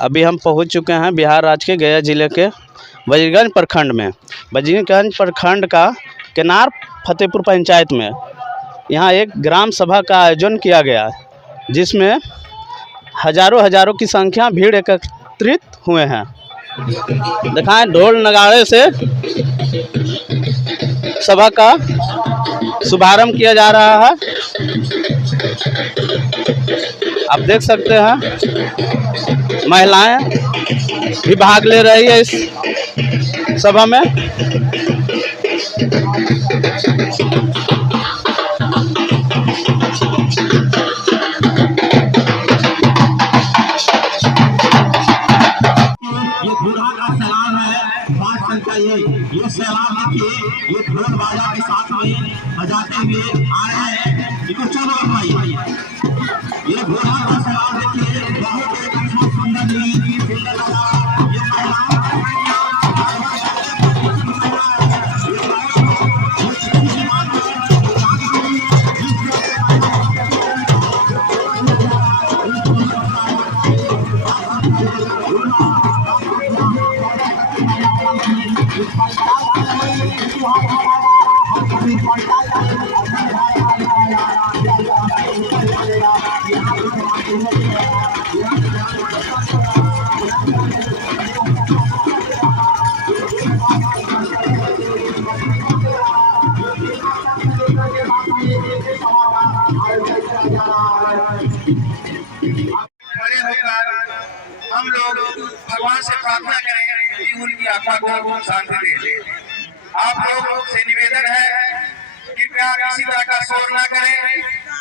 अभी हम पहुंच चुके हैं बिहार राज्य के गया जिले के वजीरगंज प्रखंड में। वजीरगंज प्रखंड का केनार फतेहपुर पंचायत में यहाँ एक ग्राम सभा का आयोजन किया गया है, जिसमें हजारों की संख्या भीड़ एकत्रित हुए हैं। दिखाएं, ढोल नगाड़े से सभा का शुभारंभ किया जा रहा है। आप देख सकते हैं महिलाएं भी भाग ले रही है इस सभा में। ये सैलाब देखिए, ये ढोल बाजा के साथ में बजाते हुए आ रहे हैं। इनको चलो भाई, ये घोड़ा का सैलाब देखिए, बहुत सुंदर लगा। हम लोग भगवान से प्रार्थना करें कि उनकी आत्मा को शांति दे। आप लोग से निवेदन है कृपया किसी तरह का शोर न करें।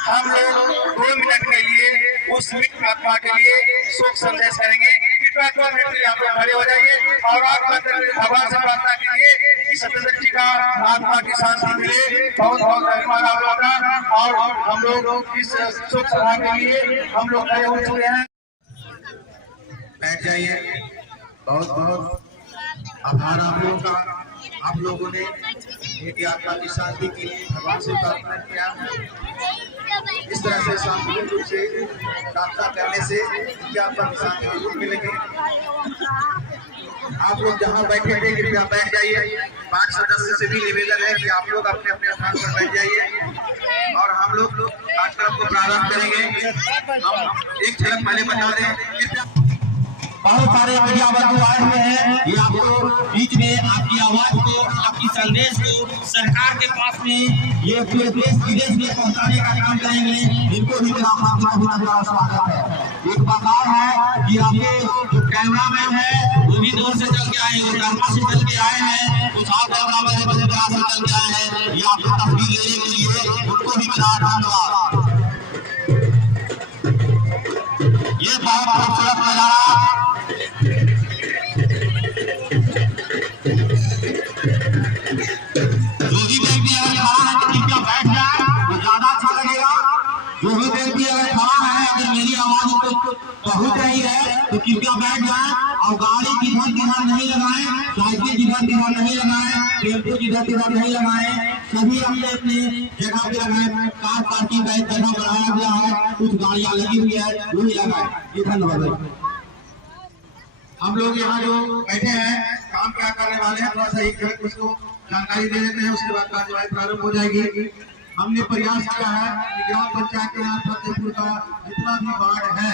हम लोग 2 मिनट के लिए उस मृत आत्मा के लिए शोक संदेश करेंगे। कृपया 2 मिनट के लिए आप लोग खड़े हो जाइए और आप भगवान से प्रार्थना कीजिए कि सत्यदत्त जी का आत्मा की शांति मिले। बहुत धन्यवाद आप लोगों का। और हम लोग इस शोक सभा के लिए हम लोग खड़े हो चुके हैं। बैठ जाइए। बहुत आभार आप लोगों का। आप लोगों ने मेरी आत्मा की शांति के लिए भगवान से प्रार्थना किया। इस तरह से शांतिपूर्ण रूप से प्रार्थना करने से क्या आत्मा की शांति जरूर मिलेगी। आप लोग जहाँ बैठे थे कृपया बैठ जाइए। 5 सदस्य से भी निवेदन है कि आप लोग अपने अपने स्थान पर बैठ जाइए और हम लोग कार्यक्रम को प्रारंभ करेंगे। हम एक झलक पहले बता दें। बहुत सारे मीडिया बंधु आए हुए हैं। ये आपको बीच में आपकी आवाज को, आपकी संदेश को सरकार के पास में ये पूरे देश विदेश में पहुंचाने का काम करेंगे। इनको भी मेरा स्वागत है। एक बात और है कि आपके जो कैमरामैन है वो भी दूर से चल के आए, गंगा से चल के आए हैं। कुछ और कैमरामैन से चल के आए हैं। ये आपको तस्वीर लेने के लिए उनको भी मेरा धन्यवाद। ये बहुत खूबसूरत नजारा पहुंच रही है तो कृपया बैठ जाए और गाड़ी जिधर नहीं लगाए, साइकिल जिधर नहीं लगाए, टेम्पो जिधर नहीं लगाए, सभी अपने अपने जगह पे लगाए। कार पार्किंग का एक जगह बनाया गया है, कुछ गाड़ियां लगी हुई है वो भी लगाए। धन्यवाद। हम लोग यहाँ जो बैठे हैं काम क्या करने वाले हैं, थोड़ा सा एक उसको जानकारी दे देते हैं, उसके बाद कार्यवाही प्रारंभ हो जाएगी। हमने प्रयास किया है कि ग्राम पंचायत के यहाँ फतेहपुर का जितना भी वार्ड है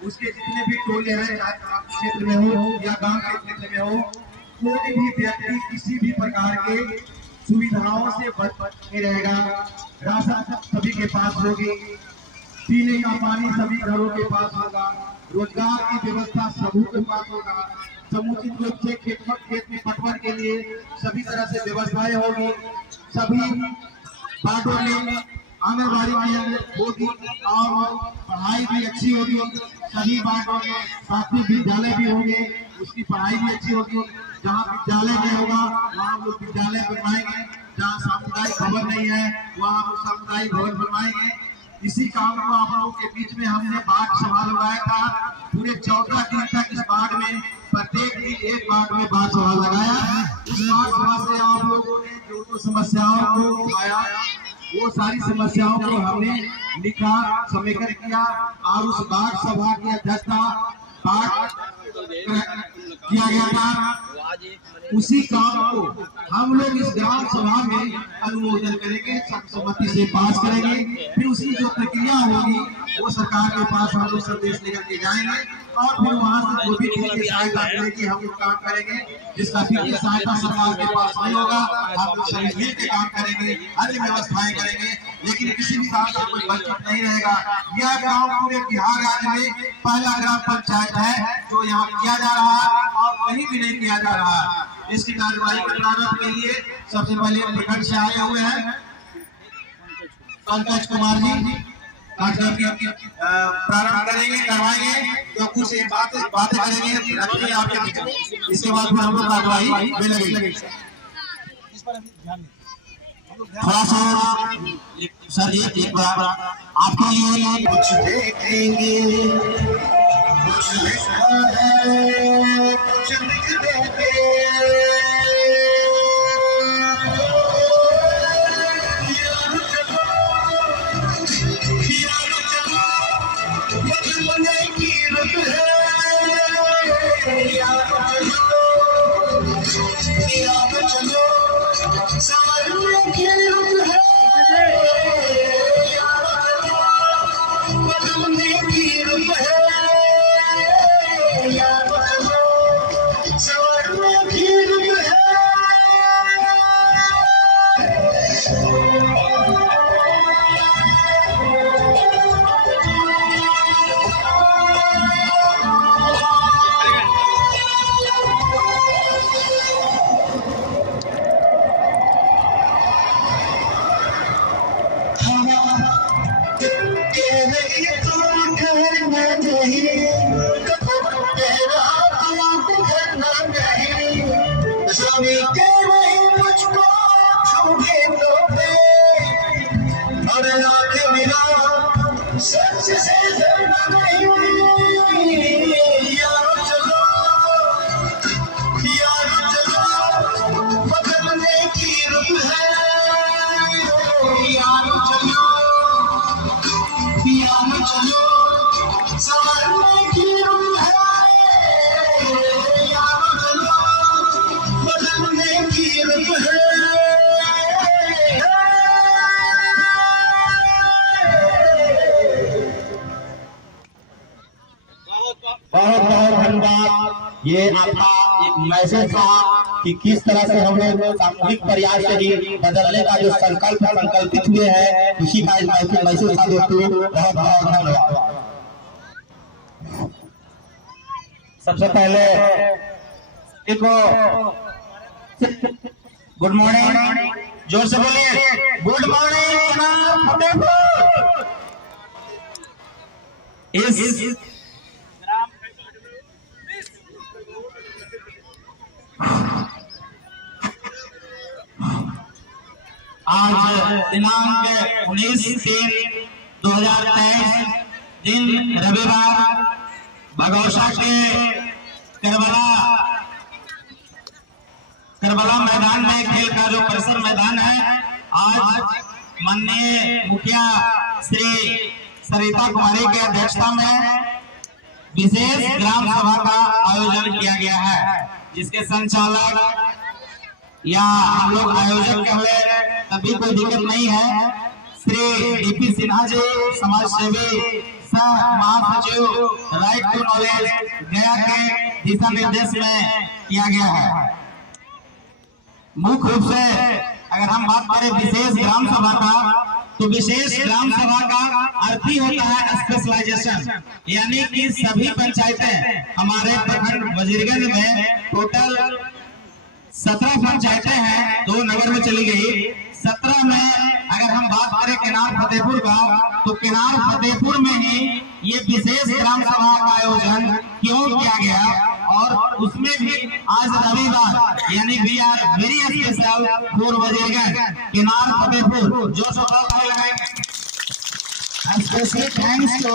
उसके जितने भी टोले हैं, चाहे क्षेत्र में हो या गांव के क्षेत्र में हो, कोई भी व्यक्ति किसी भी प्रकार के सुविधाओं से बच के रहेगा। राशन सभी के पास होगी, पीने का पानी सभी घरों के पास होगा, रोजगार की व्यवस्था सभी के पास होगा, समुचित रूप से खेत में पटवन के लिए सभी तरह से व्यवस्थाएं होगी, सभी बाटों में आंगनबाड़ी होगी और पढ़ाई भी अच्छी होगी। सभी बाटों में प्राथमिक विद्यालय भी होंगे, उसकी पढ़ाई भी अच्छी होगी। जहाँ विद्यालय नहीं होगा वहाँ हम लोग विद्यालय बनवाएंगे, जहाँ सामुदायिक भवन नहीं है वहाँ हम सामुदायिक भवन बनवाएंगे। इसी काम को आप लोगों के बीच में हमने बाढ़ सभा लगाया था। पूरे 14 दिन तक इस बाढ़ में प्रत्येक दिन एक बाढ़ में बाढ़ सभा लगाया। इस बाढ़ सभा से आप लोगों ने जो समस्याओं को उठाया वो सारी समस्याओं को हमने लिखा, समेकन किया और उस बाढ़ सभा की अध्यक्षता बाढ़ किया गया था, उसी काम को हम लोग इस ग्राम सभा में अनुमोदन करेंगे, सर्वसम्मति से पास करेंगे। फिर उसकी जो प्रक्रिया होगी वो सरकार के पास हम लोग संदेश लेकर के जाएंगे और फिर वहाँ से जो भी वित्तीय सहायता मिलेगी हम लोग काम करेंगे। जिसका वित्तीय सहायता सरकार के पास नहीं होगा हम लोग सभी मिल के काम करेंगे, अन्य व्यवस्थाएं करेंगे, लेकिन किसी भी काम से कोई वंचित नहीं रहेगा। यह गाँव पूरे बिहार राज्य में पहला ग्राम पंचायत है जो यहाँ किया जा रहा है और कहीं भी नहीं किया जा रहा है। इसकी कार्यवाही के प्रारंभ के लिए सबसे पहले प्रखंड से आए हुए हैं पंकज कुमार जी, कार्यक्रम की प्रारंभ करेंगे, करवाएंगे, तो कुछ बातें करेंगे आपके, इसके बाद फिर हम लोग कार्यवाही में लगेंगे। थोड़ा सा सर एक बार आपके लिए कुछ देखेंगे, कुछ लिखा है, कुछ लिख देंगे। बहुत बहुत धन्यवाद। ये आपका एक मैसेज था कि किस तरह से हम लोग सामूहिक प्रयास से ही बदलने का जो संकल्पित हुए हैं, उसी का मैसेज था दोस्तों। बहुत बहुत धन्यवाद। सबसे पहले गुड मॉर्निंग, जोर से बोलिए गुड मॉर्निंग। इस आज दिनांक 19/3/2023 दिन रविवार भगौसा के करबला मैदान में खेल का जो परिसर मैदान है, आज माननीय मुखिया श्री सरिता कुमारी की अध्यक्षता में विशेष ग्राम सभा का आयोजन किया गया है, जिसके संचालक या हम लोग आयोजक कह ले तभी कोई दिक्कत नहीं है, श्री डीपी सिन्हा जी, समाज सेवी सह महासचिव राइट टू नॉलेज गया के दिशा निर्देश में किया गया है। मुख्य रूप से अगर हम बात करें विशेष ग्राम सभा का, तो विशेष ग्राम सभा का अर्थ ही होता है स्पेशलाइजेशन, यानी कि सभी पंचायतें हमारे प्रखंड वजीरगंज में टोटल 17 पंचायतें हैं, 2 नगर में चली गई। 17 में अगर हम बात करें किनार फतेहपुर का, तो किनार फतेहपुर में ही ये विशेष ग्राम सभा का आयोजन क्यों किया गया, और उसमें भी आज रविवार यानी we are very special for Wazirganj Kinar Fatehpur. जो specially thanks to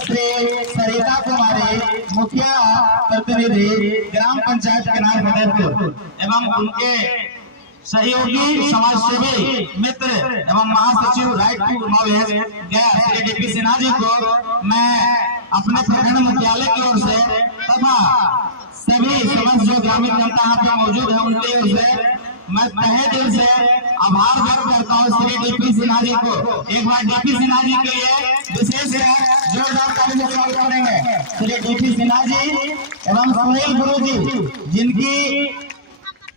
Shri Sarita Kumari, मुखिया प्रतिनिधि ग्राम पंचायत किनार फतेहपुर, एवं उनके सहयोगी समाज सेवी मित्र एवं महासचिव राइट टू नॉलेज गया श्री डीपी सिन्हा जी को मैं अपने प्रखंड मुख्यालय की ओर से तथा सभी समस्त जो ग्रामीण जनता यहाँ पे मौजूद है उनकी ओर से मैं तहे दिल से आभार व्यक्त करता हूँ श्री डीपी सिन्हा जी को। एक बार डीपी सिन्हा जी के लिए विशेष जोरदार ताली से स्वागत करेंगे। श्री डीपी सिन्हा जी एवं सुनील गुरु जी, जिनकी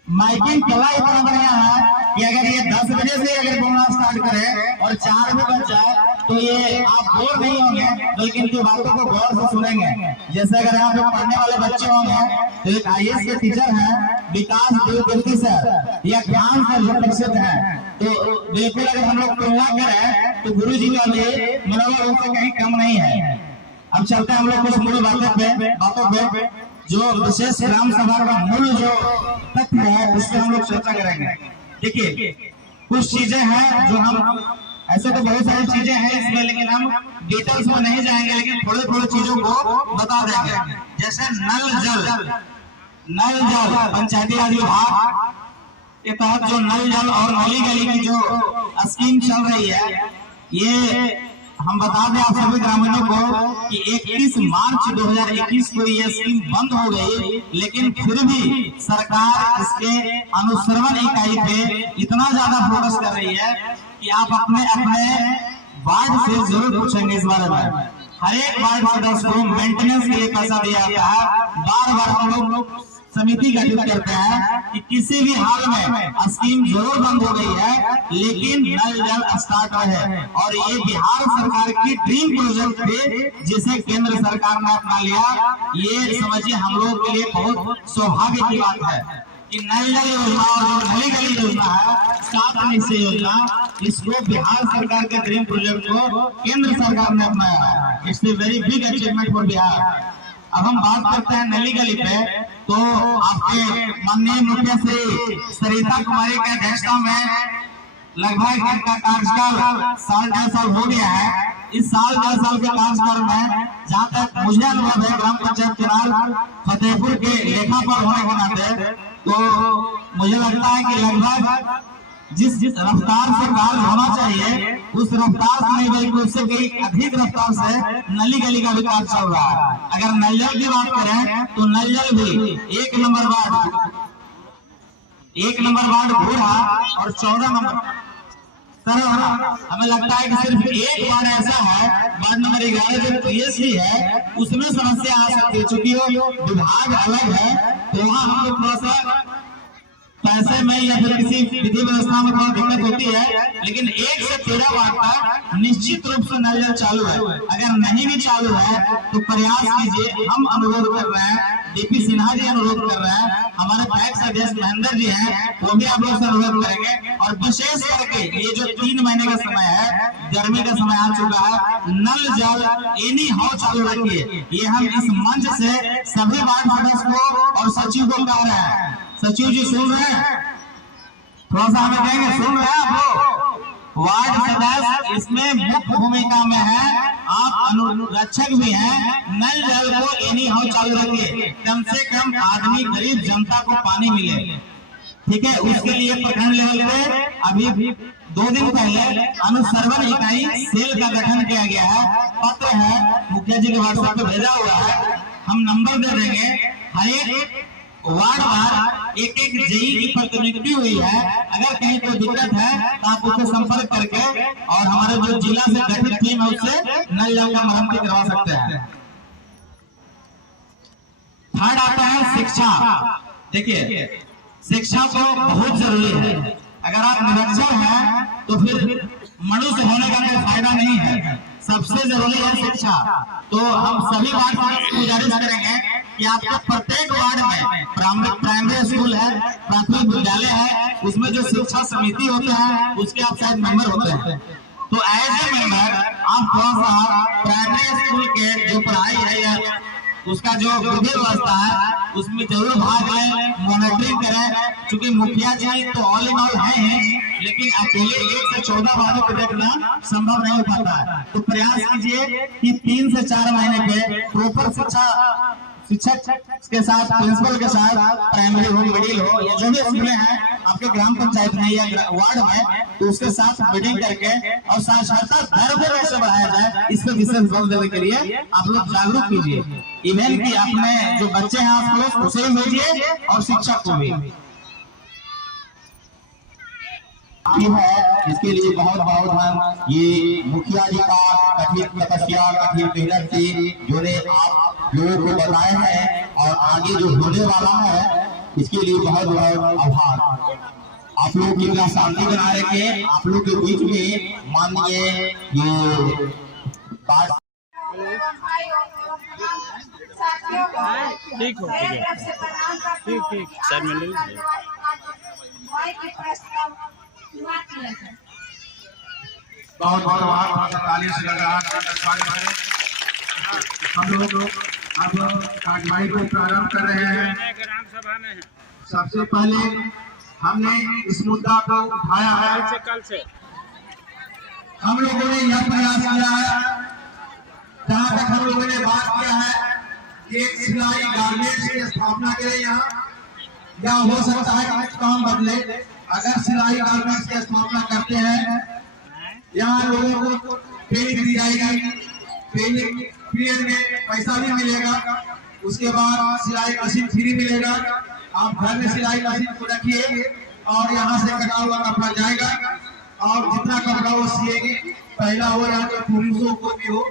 माइकिंग कला इतना बढ़िया है कि अगर ये 10 बजे से अगर बोलना स्टार्ट करे और 4 भी बज जाए तो ये आप बोर नहीं होंगे, बल्कि इनकी बातों को गौर से सुनेंगे। जैसे अगर यहाँ पे पढ़ने वाले बच्चे होंगे तो एक IAS के टीचर हैं विकास देवती सर या ज्ञान सर जो प्रसिद्ध हैं, तो बिल्कुल अगर हम लोग तुलना करें तो गुरु जी का भी मनोबल उनसे कहीं कम नहीं है। अब चलते हैं हम लोग कुछ मूल बातों पे जो विशेष ग्राम सभा का मूल जो तथ्य है उस पर हम लोग चर्चा करेंगे। देखिए कुछ चीजें हैं जो हम, ऐसे तो बहुत सारी चीजें हैं इसमें, लेकिन हम डिटेल्स में नहीं जाएंगे, लेकिन थोड़े थोड़े चीजों को बता देंगे। जैसे नल जल पंचायती राज विभाग के तहत जो नल जल और नली गली की जो स्कीम चल रही है, ये हम बता दें आप सभी ग्रामीणों को कि 31 मार्च 2021 को ये स्कीम बंद हो गई, लेकिन फिर भी सरकार इसके अनुश्रवण इकाई पे इतना ज्यादा फोकस कर रही है कि आप अपने वार्ड से जरूर पूछेंगे इस बारे में। हर एक वार्ड सदस्य को मेंटेनेंस के लिए पैसा दिया जाता है। बार बार हम लोग समिति गठित करते हैं कि किसी भी हाल में स्कीम जरूर बंद हो गई है, लेकिन नल जल स्टार्ट है। और ये बिहार सरकार की ड्रीम प्रोजेक्ट थे जिसे केंद्र सरकार ने अपना लिया। ये समझिए हम लोग के लिए बहुत सौभाग्य की बात है कि नल जल योजना और जो नली गली योजना है 7 निश्चय योजना, इसको बिहार सरकार के ड्रीम प्रोजेक्ट को केंद्र सरकार ने अपनाया है। It's a very big achievement for Bihar. अब हम बात करते हैं नली गली पे, तो आपके माननीय मुखिया श्री सरिता कुमारी के अध्यक्षता में लगभग इनका कार्यकाल 1.5 साल हो गया है। इस 1.5 साल के कार्यकाल में जहाँ तक मुझे अनुभव है ग्राम पंचायत चुनाव फतेहपुर के लेखापाल होने के नाते, तो मुझे लगता है कि लगभग जिस रफ्तार से कार्य होना चाहिए उस रफ्तार से नहीं बल्कि उससे कई अधिक रफ्तार से नली गली का विकास चल रहा है। अगर नल जल की बात करें तो नल जल भी 1 नंबर वार्ड घोड़ा और 14 नंबर सरवरा। हमें लगता है कि सिर्फ एक वार्ड ऐसा है, वार्ड नंबर 11 जो PSC है, उसमें समस्या आ सकती है। चूंकि वो विभाग अलग है तो वहाँ हम लोग थोड़ा सा पैसे में या फिर किसी विधि व्यवस्था में थोड़ा दिक्कत होती है, लेकिन 1 से 13 वार्ड तक निश्चित रूप से नल जल चालू है। अगर नहीं भी चालू है तो प्रयास कीजिए। हम अनुरोध कर रहे हैं, डीपी सिन्हा जी अनुरोध कर रहे हैं, हमारे पैक्स अध्यक्ष महेंद्र जी हैं, वो भी आप लोग से अनुरोध करेंगे। और विशेष करके ये जो 3 महीने का समय है, गर्मी का समय आ चुका है, नल जल एनी हाउ चालू रखिए। ये हम इस मंच से सभी वार्ड सदस्य को और सचिव को कह रहे हैं। सचिव जी सुन रहे हैं? थोड़ा सा हमें कहेंगे, सुन रहे हैं आप लोग? वार्ड सदस्य इसमें मुख्य भूमिका में है, आप अनुरक्षक भी हैं। नल जल को एनी हाउ चालू रखिए, कम से कम आदमी गरीब जनता को पानी मिले। ठीक है, उसके लिए प्रखंड लेवल पे अभी 2 दिन पहले अनुश्रवण इकाई सेल का गठन किया गया है। पत्र है मुखिया जी के व्हाट्सएप पे भेजा हुआ है, हम नंबर दे देंगे। हर एक वार्ड वार एक जेई की प्रतिनियुक्ति हुई है। अगर कहीं कोई दिक्कत है तो आप उससे संपर्क करके और हमारे जो जिला से गठित टीम है उससे नल जल का मरम्मत करवा सकते हैं। थर्ड आता है शिक्षा। देखिए शिक्षा तो बहुत जरूरी है। अगर आप निरक्षर हैं तो फिर मनुष्य होने का कोई फायदा नहीं है। सबसे जरूरी है शिक्षा। तो हम सभी वार्ड से गुजारिश करेंगे कि आपके प्रत्येक वार्ड में प्राइमरी स्कूल है, प्राथमिक विद्यालय है, उसमें जो शिक्षा समिति होते हैं उसके आप शायद मेंबर होते हैं। तो एज ए मेंबर आप थोड़ा सा प्राइमरी स्कूल के जो पढ़ाई है या उसका जो विधि व्यवस्था है उसमें जरूर भाग लें, मॉनिटरिंग करें। क्योंकि मुखिया जी तो ऑल इन ऑल है ही, लेकिन अकेले 1 से 14 वार्डों को देखना संभव नहीं हो पाता है। तो प्रयास कीजिए कि 3 से 4 महीने पे प्रॉपर शिक्षा शिक्षक के साथ, प्रिंसिपल के साथ, प्राइमरी हो, मिडिल हो, या जो भी स्कूलें हैं आपके ग्राम पंचायत में या वार्ड में, तो उसके साथ मीटिंग करके और साक्षरता दर को कैसे बढ़ाया जाए इस पर विशेष बल देने के लिए आप लोग जागरूक कीजिए। ईमेल की अपने जो बच्चे हैं आप लोग उसे भी भेजिए और शिक्षक को भी है। इसके लिए बहुत बहुत हम ये मुखिया जी का कठिन तपस्या, कठिन मेहनत से जो ने आप लोगों को बताए हैं और आगे जो होने वाला है इसके लिए बहुत बहुत आभार। आप लोग कितना शांति बनाए रखे। आप लोग के बीच में माननीय ये बात ठीक हो ठीक सर मिल बहुत बहुत आभार। तालियों से लग रहा है। हम लोग अब कार्यवाही को प्रारंभ कर रहे हैं। ग्राम सभा में है। सबसे पहले हमने इस मुद्दा को उठाया है। कल से हम लोगों ने यह प्रयास किया है, जहाँ तक हम लोगों ने बात किया है कि एक सिलाई गारमेंट्स की स्थापना करें यहाँ, या हो सकता है कि कुछ काम बदले। अगर सिलाई गारमेंट्स की स्थापना करते हैं, यहाँ लोगों को ट्रेनिंग दी जाएगी, ट्रेनिंग पीरियड में पैसा भी मिलेगा, उसके बाद सिलाई मशीन फ्री मिलेगा। आप घर में सिलाई मशीन को रखिए और यहाँ से कटा हुआ कपड़ा जाएगा और जितना कपड़ा वो सिएगी, पहला हो या तो पुरुषों को भी हो,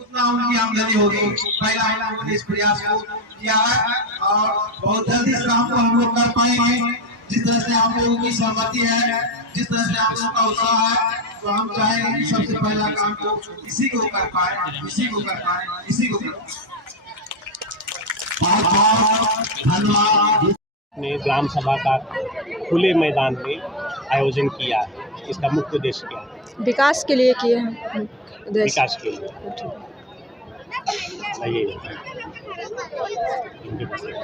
उतना उनकी आमदनी होगी। पहला हम लोगों ने इस प्रयास को किया है और बहुत जल्दी इस काम को हम लोग कर पाएंगे। जिस तरह से आप लोगों की सहमति है, जिस तरह से आप लोगों का उत्साह है, तो हम चाहेंगे कि सबसे पहला काम को इसी को कर पाए, इसी को कर पाए, इसी को कर पाए। धन्यवाद। ने ग्राम सभा का खुले मैदान में आयोजन किया है। इसका मुख्य उद्देश्य क्या है? विकास के लिए किए हैं। विकास के लिए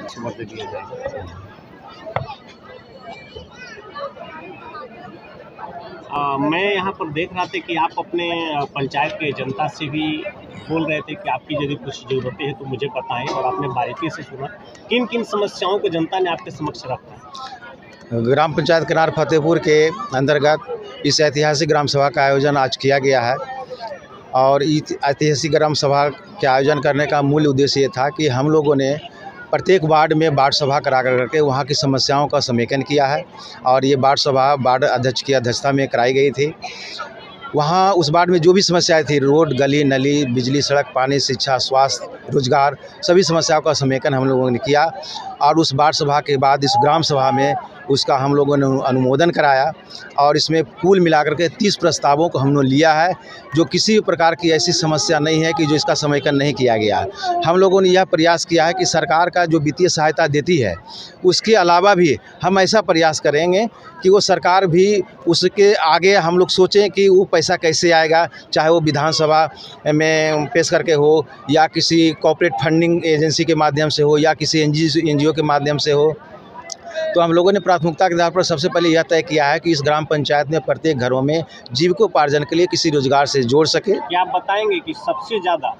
सुमत दिया जाएगा। मैं यहाँ पर देख रहा था कि आप अपने पंचायत के जनता से भी बोल रहे थे कि आपकी यदि कुछ ज़रूरतें हैं तो मुझे बताएं, और आपने बारीकी से सुना। किन किन समस्याओं को जनता ने आपके समक्ष रखा? ग्राम पंचायत किनार फतेहपुर के अंतर्गत इस ऐतिहासिक ग्राम सभा का आयोजन आज किया गया है। और इस ऐतिहासिक ग्राम सभा के आयोजन करने का मूल उद्देश्य ये था कि हम लोगों ने प्रत्येक वार्ड में वार्ड सभा करा करके वहाँ की समस्याओं का समेकन किया है। और ये वार्ड सभा वार्ड अध्यक्ष की अध्यक्षता में कराई गई थी। वहाँ उस वार्ड में जो भी समस्याएं थी, रोड, गली, नली, बिजली, सड़क, पानी, शिक्षा, स्वास्थ्य, रोजगार, सभी समस्याओं का समेकन हम लोगों ने किया। और उस वार्ड सभा के बाद इस ग्राम सभा में उसका हम लोगों ने अनुमोदन कराया। और इसमें कुल मिलाकर के 30 प्रस्तावों को हमने लिया है, जो किसी भी प्रकार की ऐसी समस्या नहीं है कि जो इसका समेकन नहीं किया गया है। हम लोगों ने यह प्रयास किया है कि सरकार का जो वित्तीय सहायता देती है, उसके अलावा भी हम ऐसा प्रयास करेंगे कि वो सरकार भी उसके आगे हम लोग सोचें कि वो पैसा कैसे आएगा, चाहे वो विधानसभा में पेश करके हो, या किसी कॉर्पोरेट फंडिंग एजेंसी के माध्यम से हो, या किसी एनजीओ के माध्यम से हो। तो हम लोगों ने प्राथमिकता के आधार पर सबसे पहले यह तय किया है कि इस ग्राम पंचायत में प्रत्येक घरों में जीविकोपार्जन के लिए किसी रोजगार से जोड़ सके। क्या आप बताएंगे कि सबसे ज़्यादा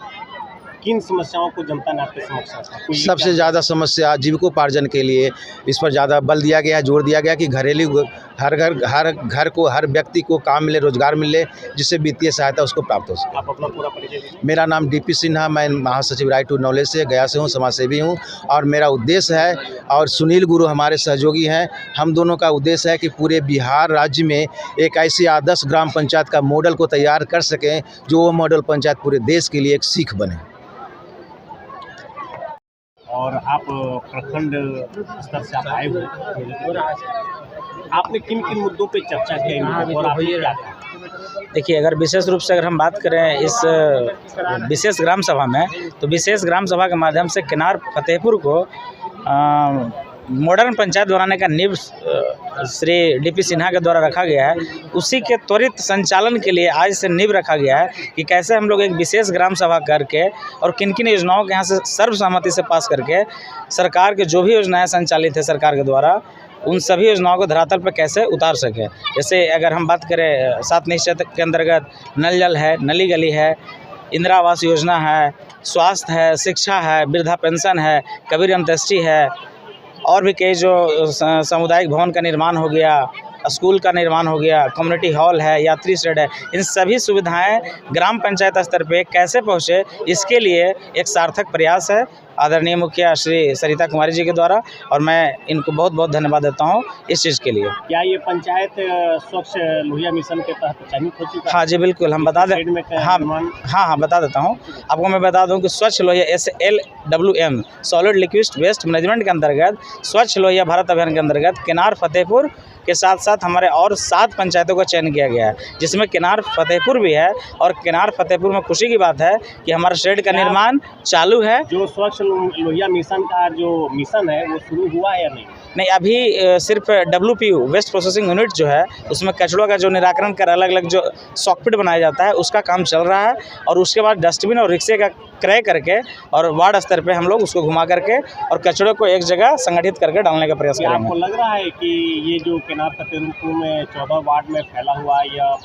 किन समस्याओं को जनता ने आपके समक्ष रखा? सबसे ज़्यादा समस्या जीविकोपार्जन के लिए इस पर ज़्यादा बल दिया गया, जोर दिया गया कि घरेलू हर घर को, हर व्यक्ति को काम मिले, रोजगार मिले, जिससे वित्तीय सहायता उसको प्राप्त हो सके। आप अपना पूरा परिचय दीजिए। मेरा नाम डीपी सिन्हा, मैं महासचिव राइट टू नॉलेज से गया से हूँ, समाजसेवी हूँ। और मेरा उद्देश्य है, और सुनील गुरु हमारे सहयोगी हैं, हम दोनों का उद्देश्य है कि पूरे बिहार राज्य में एक ऐसी आदर्श ग्राम पंचायत का मॉडल को तैयार कर सकें, जो वो मॉडल पंचायत पूरे देश के लिए एक सीख बने। और आप प्रखंड स्तर से आप आए हुए, आपने किन किन मुद्दों पे चर्चा की और आपने क्या कहा? देखिए, अगर विशेष रूप से अगर हम बात करें इस विशेष ग्राम सभा में, तो विशेष ग्राम सभा के माध्यम से किनार फतेहपुर को मॉडर्न पंचायत बनाने का नींव श्री डीपी सिन्हा के द्वारा रखा गया है। उसी के त्वरित संचालन के लिए आज से नींव रखा गया है कि कैसे हम लोग एक विशेष ग्राम सभा करके और किन किन योजनाओं के यहाँ से सर्वसम्मति से पास करके सरकार के जो भी योजनाएं संचालित है सरकार के द्वारा, उन सभी योजनाओं को धरातल पर कैसे उतार सके। जैसे अगर हम बात करें 7 निश्चय के अंतर्गत नल जल है, नली गली है, इंदिरा आवास योजना है, स्वास्थ्य है, शिक्षा है, वृद्धा पेंशन है, कबीर अंत्येष्टि है, और भी कई जो सामुदायिक भवन का निर्माण हो गया, स्कूल का निर्माण हो गया, कम्युनिटी हॉल है, यात्री शेड है, इन सभी सुविधाएं ग्राम पंचायत स्तर पे कैसे पहुँचे, इसके लिए एक सार्थक प्रयास है आदरणीय मुखिया श्री सरिता कुमारी जी के द्वारा, और मैं इनको बहुत बहुत धन्यवाद देता हूं इस चीज़ के लिए। क्या ये पंचायत स्वच्छ लोहिया मिशन के तहत चयनित हो चुका है? हाँ जी बिल्कुल, हम बता दें। हाँ बता देता हूँ आपको। मैं बता दूं कि स्वच्छ Lohia SLWM solid liquid waste management के अंतर्गत स्वच्छ लोहिया भारत अभियान के अंतर्गत किनार फतेहपुर के साथ साथ हमारे और 7 पंचायतों का चयन किया गया है, जिसमें किनार फतेहपुर भी है। और किनार फतेहपुर में खुशी की बात है कि हमारा शेड का निर्माण चालू है। जो स्वच्छ लोहिया मिशन का जो मिशन है वो शुरू हुआ है या नहीं? नहीं, अभी सिर्फ WPU वेस्ट प्रोसेसिंग यूनिट जो है, उसमें कचड़ों का जो निराकरण कर अलग अलग जो सॉकपिट बनाया जाता है उसका काम चल रहा है। और उसके बाद डस्टबिन और रिक्शे का क्रय करके और वार्ड स्तर पे हम लोग उसको घुमा करके और कचड़ों को एक जगह संगठित करके डालने का प्रयास करेंगे। आपको लग रहा है कि ये जो किनार फतेहपुर में 14 वार्ड में फैला हुआ यह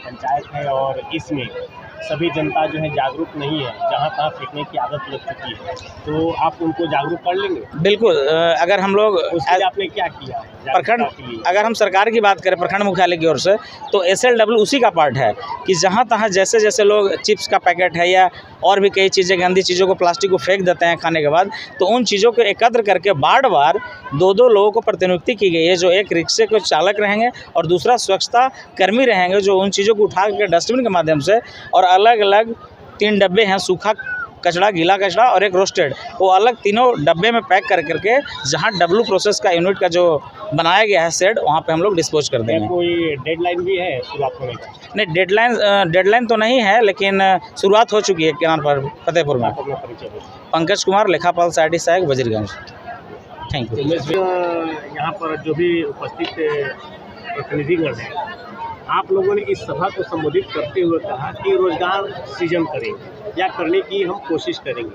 पंचायत है और इसमें सभी जनता जो है जागरूक नहीं है, जहाँ तहाँ फेंकने की आदत लग चुकी है, तो आप उनको जागरूक कर लेंगे? बिल्कुल। अगर हम लोग उसके लिए आपने क्या किया प्रखंड, अगर हम सरकार की बात करें प्रखंड मुख्यालय की ओर से, तो SLW उसी का पार्ट है कि जहाँ तहाँ जैसे जैसे लोग चिप्स का पैकेट है या और भी कई चीज़ें, गंदी चीज़ों को, प्लास्टिक को फेंक देते हैं खाने के बाद, तो उन चीज़ों को एकत्र करके वार्ड वार 2-2 लोगों को प्रतिनियुक्ति की गई है, जो एक रिक्शे को चालक रहेंगे और दूसरा स्वच्छता कर्मी रहेंगे, जो उन चीज़ों को उठा कर डस्टबिन के माध्यम से, और अलग अलग 3 डब्बे हैं, सूखा कचड़ा, गीला कचड़ा और एक रोस्टेड, वो अलग तीनों डब्बे में पैक कर करके जहाँ W प्रोसेस का यूनिट का जो बनाया गया है शेड, वहाँ पे हम लोग डिस्पोज कर देंगे। कोई डेडलाइन भी है शुरुआत होने का? नहीं, डेडलाइन तो नहीं है, लेकिन शुरुआत हो चुकी है किनार पर फतेहपुर में। पंकज कुमार, लेखापाल साइडी सहायक, वजीरगंज। Thank you. यहाँ पर जो भी उपस्थित प्रतिनिधिगण हैं, आप लोगों ने इस सभा को संबोधित करते हुए कहा कि रोजगार सृजन करेंगे या करने की हम कोशिश करेंगे,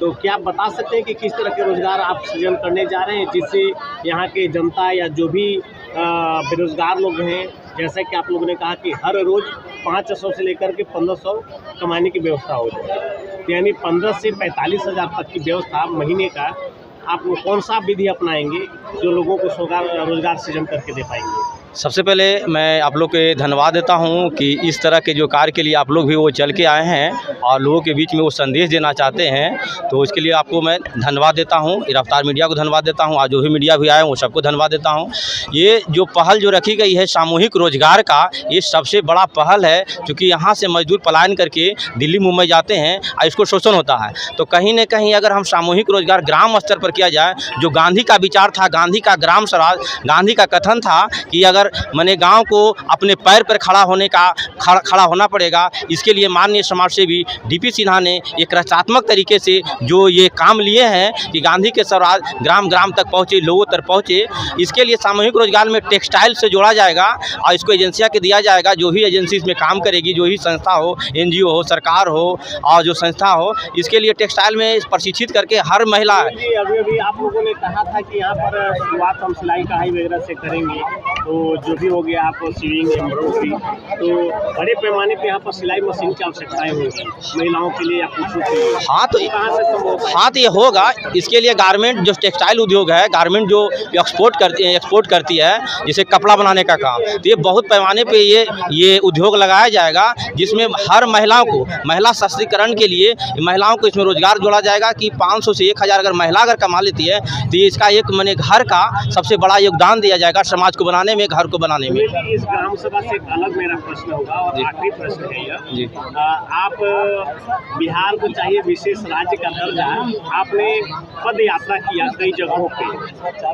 तो क्या आप बता सकते हैं कि किस तरह के रोजगार आप सृजन करने जा रहे हैं, जिससे यहाँ के जनता या जो भी बेरोजगार लोग हैं, जैसे कि आप लोगों ने कहा कि हर रोज़ 500 से लेकर के 1500 कमाने की व्यवस्था हो जाए, यानी 15 से 45 हज़ार तक की व्यवस्था महीने का, आप कौन सा विधि अपनाएंगे जो लोगों को रोजगार सृजन करके दे पाएंगे? सबसे पहले मैं आप लोग के धन्यवाद देता हूं कि इस तरह के जो कार्य के लिए आप लोग भी वो चल के आए हैं और लोगों के बीच में वो संदेश देना चाहते हैं, तो इसके लिए आपको मैं धन्यवाद देता हूं। रफ्तार मीडिया को धन्यवाद देता हूं, आज जो भी मीडिया भी आए वो सबको धन्यवाद देता हूं। ये जो पहल जो रखी गई है सामूहिक रोजगार का, ये सबसे बड़ा पहल है, क्योंकि यहाँ से मजदूर पलायन करके दिल्ली मुंबई जाते हैं और इसको शोषण होता है। तो कहीं न कहीं अगर हम सामूहिक रोजगार ग्राम स्तर पर किया जाए, जो गांधी का विचार था, गांधी का ग्राम स्वराज, गांधी का कथन था कि अगर मैंने गांव को अपने पैर पर खड़ा होना पड़ेगा, इसके लिए माननीय समाजसेवी DP सिन्हा ने एक रचनात्मक तरीके से जो ये काम लिए हैं कि गांधी के स्वराज ग्राम ग्राम तक पहुँचे, लोगों तक पहुँचे। इसके लिए सामूहिक रोजगार में टेक्सटाइल से जोड़ा जाएगा और इसको एजेंसियाँ के दिया जाएगा। जो भी एजेंसी इसमें काम करेगी, जो ही संस्था हो, NGO हो, सरकार हो और जो संस्था हो, इसके लिए टेक्सटाइल में प्रशिक्षित करके हर महिला। अभी आप लोगों ने कहा था कि यहाँ पर शुरुआत हम सिलाई कढ़ाई वगैरह से करेंगे, तो जो भी हो गया आप स्विंग एम्ब्रॉयडरी, तो बड़े पैमाने पे यहाँ पर सिलाई मशीन की आवश्यकताएं होगी महिलाओं के लिए या पुरुषों के लिए। हाँ, तो कहाँ से संभव? हाँ, तो ये होगा। इसके लिए गारमेंट जो टेक्सटाइल उद्योग है, गारमेंट जो एक्सपोर्ट करती है, जैसे कपड़ा बनाने का काम, तो ये बहुत पैमाने पे ये उद्योग लगाया जाएगा, जिसमें हर महिलाओं को, महिला सशक्तिकरण के लिए महिलाओं को इसमें रोजगार जोड़ा जाएगा कि 500 से 1000 अगर महिला अगर कमा लेती है तो ये इसका एक मैंने घर का सबसे बड़ा योगदान दिया जाएगा समाज को बनाने में, घर को बनाने में। इस ग्राम सभा से एक अलग मेरा प्रश्न होगा और आखिरी प्रश्न है यह जी। आप बिहार को चाहिए विशेष राज्य का दर्जा, आपने पद यात्रा किया कई जगहों पे,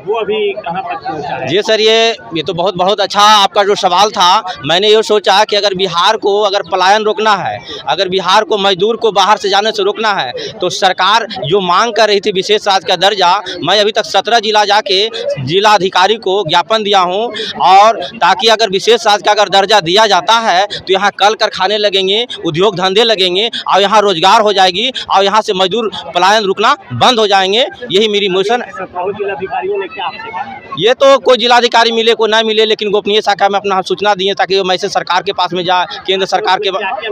वो अभी कहाँ तक पहुँचा है? जी सर, ये तो बहुत अच्छा आपका जो सवाल था। मैंने ये सोचा कि अगर बिहार को अगर पलायन रोकना है, अगर बिहार को मजदूर को बाहर से जाने से रोकना है, तो सरकार जो मांग कर रही थी विशेष राज्य का दर्जा, मैं अभी तक 17 जिला जाके जिला अधिकारी को ज्ञापन दिया हूँ और और ताकि अगर विशेष राज्य का अगर दर्जा दिया जाता है तो यहाँ कल कारखाने लगेंगे, उद्योग धंधे लगेंगे और यहाँ रोजगार हो जाएगी और यहाँ से मजदूर पलायन रुकना बंद हो जाएंगे। यही मेरी मोशन। जिलाधिकारियों ने क्या आपसे कहा? ये तो कोई जिलाधिकारी मिले को ना मिले, लेकिन गोपनीय शाखा में अपना सूचना दिए ताकि वो मैसेज सरकार के पास में जाए, केंद्र सरकार के क्या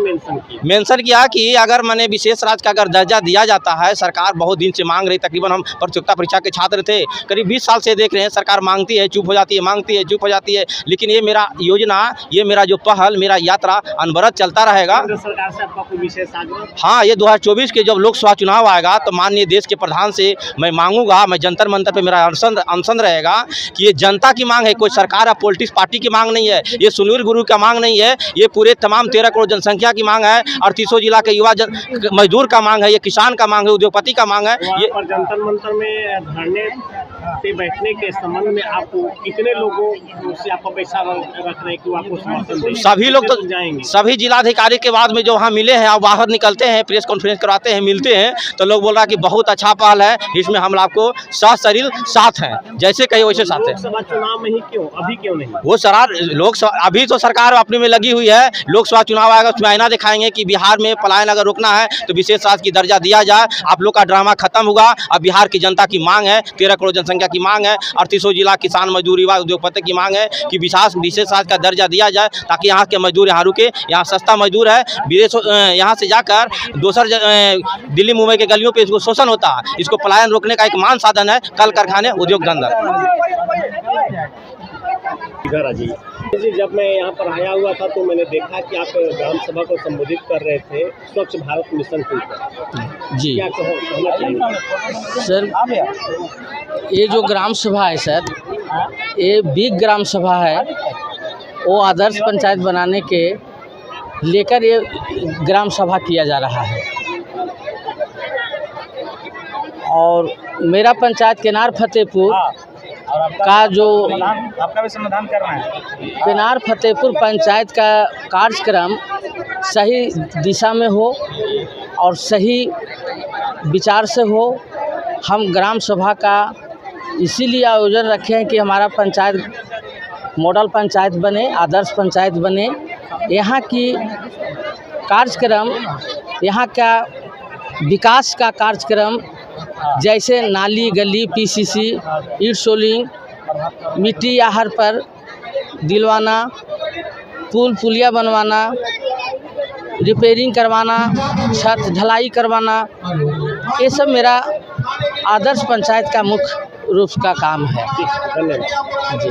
मेंशन किया कि अगर मैंने विशेष राज्य का अगर दर्जा दिया जाता है, सरकार बहुत दिन से मांग रही, तकरीबन हम प्रतियोगिता परीक्षा के छात्र थे, करीब 20 साल से देख रहे हैं, सरकार मांगती है चुप हो जाती है, मांगती है चुप हो जाती है, लेकिन ये मेरा योजना, ये मेरा जो पहल, मेरा यात्रा अनवरत चलता रहेगा। सरकार से आपका कोई विशेष आग्रह? हाँ, ये 2024 के जब लोकसभा चुनाव आएगा तो माननीय देश के प्रधान से मैं मांगूंगा, मैं जंतर मंतर पे मेरा अनशन रहेगा कि ये जनता की मांग है, कोई सरकार या पॉलिटिक्स पार्टी की मांग नहीं है, ये सुनील गुरु का मांग नहीं है, ये पूरे तमाम 13 करोड़ जनसंख्या की मांग है, 38 जिला के युवा मजदूर का मांग है, ये किसान का मांग है, उद्योगपति का मांग है। ये जंतर मंतर में धरने पे बैठने के संबंध में आपको कितने लोगों से आपको पैसा रख रहे हैं कि आपको समर्थन दें? सभी लोग तो जाएंगे, सभी जिलाधिकारी के बाद में जो वहाँ मिले हैं और बाहर निकलते हैं, प्रेस कॉन्फ्रेंस करवाते हैं, मिलते हैं, तो लोग बोल रहा है कि बहुत अच्छा पहल है, इसमें हम आपको सशरीर साथ हैं, जैसे कहे वैसे साथ हैं। लोकसभा चुनाव में ही क्यों, अभी क्यों नहीं? वो लोकसभा अभी तो सरकार अपने में लगी हुई है, लोकसभा चुनाव आएगा उसमें आईना दिखाएंगे कि बिहार में पलायन अगर रोकना है तो विशेष राज्य की दर्जा दिया जाए। आप लोग का ड्रामा खत्म होगा। अब बिहार की जनता की मांग है, 13 करोड़ जनसंख्या की मांग है, 38 जिला किसान मजदूर युवा उद्योगपति की मांग है कि विशेष राज्य का दर्जा दिया जाए ताकि यहाँ के मजदूर यहाँ रुके। यहाँ सस्ता मजदूर है, विदेशों यहाँ से जाकर दूसर दिल्ली मुंबई के गलियों पे इसको शोषण होता है। इसको पलायन रोकने का एक मान साधन है कल कारखाने उद्योग धंधा। इधर आ जाइए जी। जब मैं यहाँ पर आया हुआ था तो मैंने देखा कि आप ग्राम सभा को संबोधित कर रहे थे स्वच्छ भारत मिशन के ऊपर। जी क्या कहो सर, ये जो ग्राम सभा है सर, ये बिग ग्राम सभा है, वो आदर्श पंचायत बनाने के लेकर ये ग्राम सभा किया जा रहा है। और मेरा पंचायत केनार फतेहपुर का जो आपका भी समाधान करना है। केनार फतेहपुर पंचायत का कार्यक्रम सही दिशा में हो और सही विचार से हो। हम ग्राम सभा का इसीलिए आयोजन रखे हैं कि हमारा पंचायत मॉडल पंचायत बने, आदर्श पंचायत बने। यहाँ की कार्यक्रम, यहाँ का विकास का कार्यक्रम जैसे नाली गली, पीसीसी, ईट सोलिंग, मिट्टी आहर पर दिलवाना, पुल पुलिया बनवाना, रिपेयरिंग करवाना, छत ढलाई करवाना, ये सब मेरा आदर्श पंचायत का मुख्य रूप का काम है। धन्यवाद। जी।